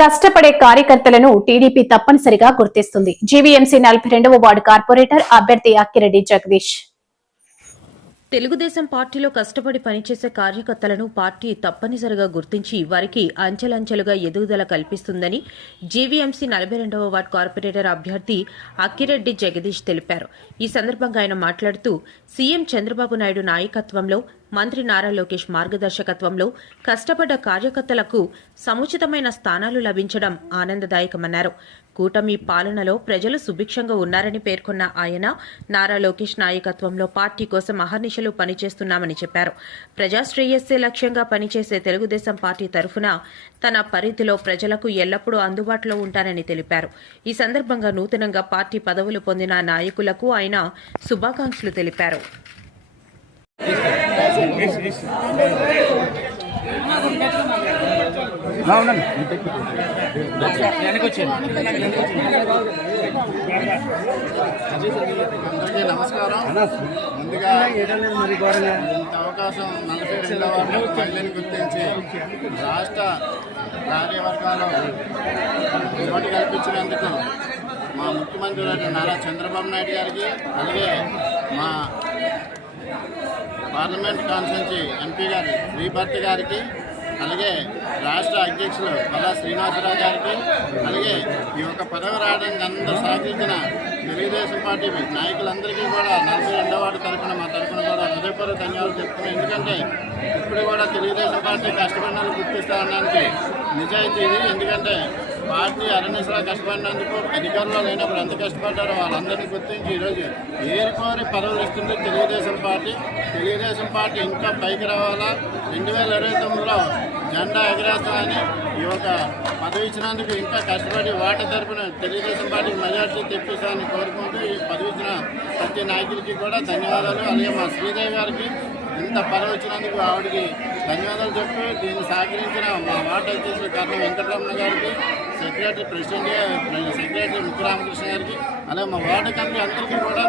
కష్టపడే కార్యకర్తలను టీడీపీ తప్పనిసరిగా గుర్తిస్తుంది. జీవీఎంసీ నలభై రెండవ వార్డు కార్పొరేటర్ అభ్యర్థి అక్కిరెడ్డి జగదీష్. తెలుగుదేశం పార్టీలో కష్టపడి పనిచేసే కార్యకర్తలను పార్టీ తప్పనిసరిగా గుర్తించి వారికి అంచెలంచెలుగా ఎదుగుదల కల్పిస్తుందని జీవీఎంసీ నలభై రెండవ వార్డు కార్పొరేటర్ అభ్యర్థి అక్కిరెడ్డి జగదీష్ తెలిపారు. ఈ సందర్భంగా ఆయన మాట్లాడుతూ సీఎం చంద్రబాబు నాయుడు నాయకత్వంలో మంత్రి నారా లోకేష్ మార్గదర్శకత్వంలో కష్టపడ్డ కార్యకర్తలకు సముచితమైన స్థానాలు లభించడం ఆనందదాయకమన్నారు. కూటమి పాలనలో ప్రజలు సుభిక్షంగా ఉన్నారని పేర్కొన్న ఆయన నారా లోకేష్ నాయకత్వంలో పార్టీ కోసం అహర్నిశలు పనిచేస్తున్నామని చెప్పారు. ప్రజాశ్రేయస్సే లక్ష్యంగా పనిచేసే తెలుగుదేశం పార్టీ తరఫున తన పరిధిలో ప్రజలకు ఎల్లప్పుడూ అందుబాటులో ఉంటానని తెలిపారు. ఈ సందర్భంగా నూతనంగా పార్టీ పదవులు పొందిన నాయకులకు ఆయన శుభాకాంక్షలు తెలిపారు. నమస్కారం ముందుగా ఇంత అవకాశం నలభై రెండవ మహిళని గుర్తించి రాష్ట్ర కార్యవర్గాలు చోటు కల్పించినందుకు మా ముఖ్యమంత్రి నారా చంద్రబాబు నాయుడు గారికి అలాగే మా పార్లమెంట్ కాన్స్టిట్యున్సీ ఎంపీ గారి శ్రీభర్తి గారికి అలాగే రాష్ట్ర అధ్యక్షులు పల్లా శ్రీనివాసరావు గారికి అలాగే ఈ యొక్క పదవి రావడానికి అందరూ సహకరించిన తెలుగుదేశం పార్టీ నాయకులందరికీ కూడా నలభై రెండవ వార్డు తరఫున మా తరఫున కూడా హృదయపూర్వక ధన్యవాదాలు చెప్తున్నాను ఎందుకంటే ఇప్పుడు కూడా తెలుగుదేశం పార్టీ కష్టపడినాలు వాళ్ళు గుర్తిస్తానడానికి నిజాయితీ ఇది. ఎందుకంటే పార్టీ అరణ్యసలా కష్టపడినందుకు అధికారంలో లేనప్పుడు ఎంత కష్టపడ్డారో వాళ్ళందరినీ గుర్తించి ఈరోజు ఏరుకోరి పదవులు ఇస్తుంది తెలుగుదేశం పార్టీ. తెలుగుదేశం పార్టీ ఇంకా పైకి రావాలా? రెండు వేల ఇరవై తొమ్మిదిలో జెండా ఎగరేస్తామని ఈ యొక్క పదవి ఇచ్చినందుకు ఇంకా కష్టపడి వాటి తరపున తెలుగుదేశం పార్టీకి మెజార్టీ తెప్పిస్తామని కోరుకుంటూ ఈ పదవి ఇచ్చిన ప్రతి నాయకుడికి కూడా ధన్యవాదాలు. అలాగే మా శ్రీదేవి గారికి ఇంత పదవి వచ్చినందుకు ఆవిడకి ధన్యవాదాలు చెప్తూ దీన్ని సహకరించిన మా వార్డు అధ్యక్షులు కర్ణ వెంకటరమణ గారికి సెక్రటరీ ప్రెసిడెంట్ సెక్రటరీ ముఖ్యరామకృష్ణ గారికి అలాగే మా వార్డు కమిటీ అందరికీ కూడా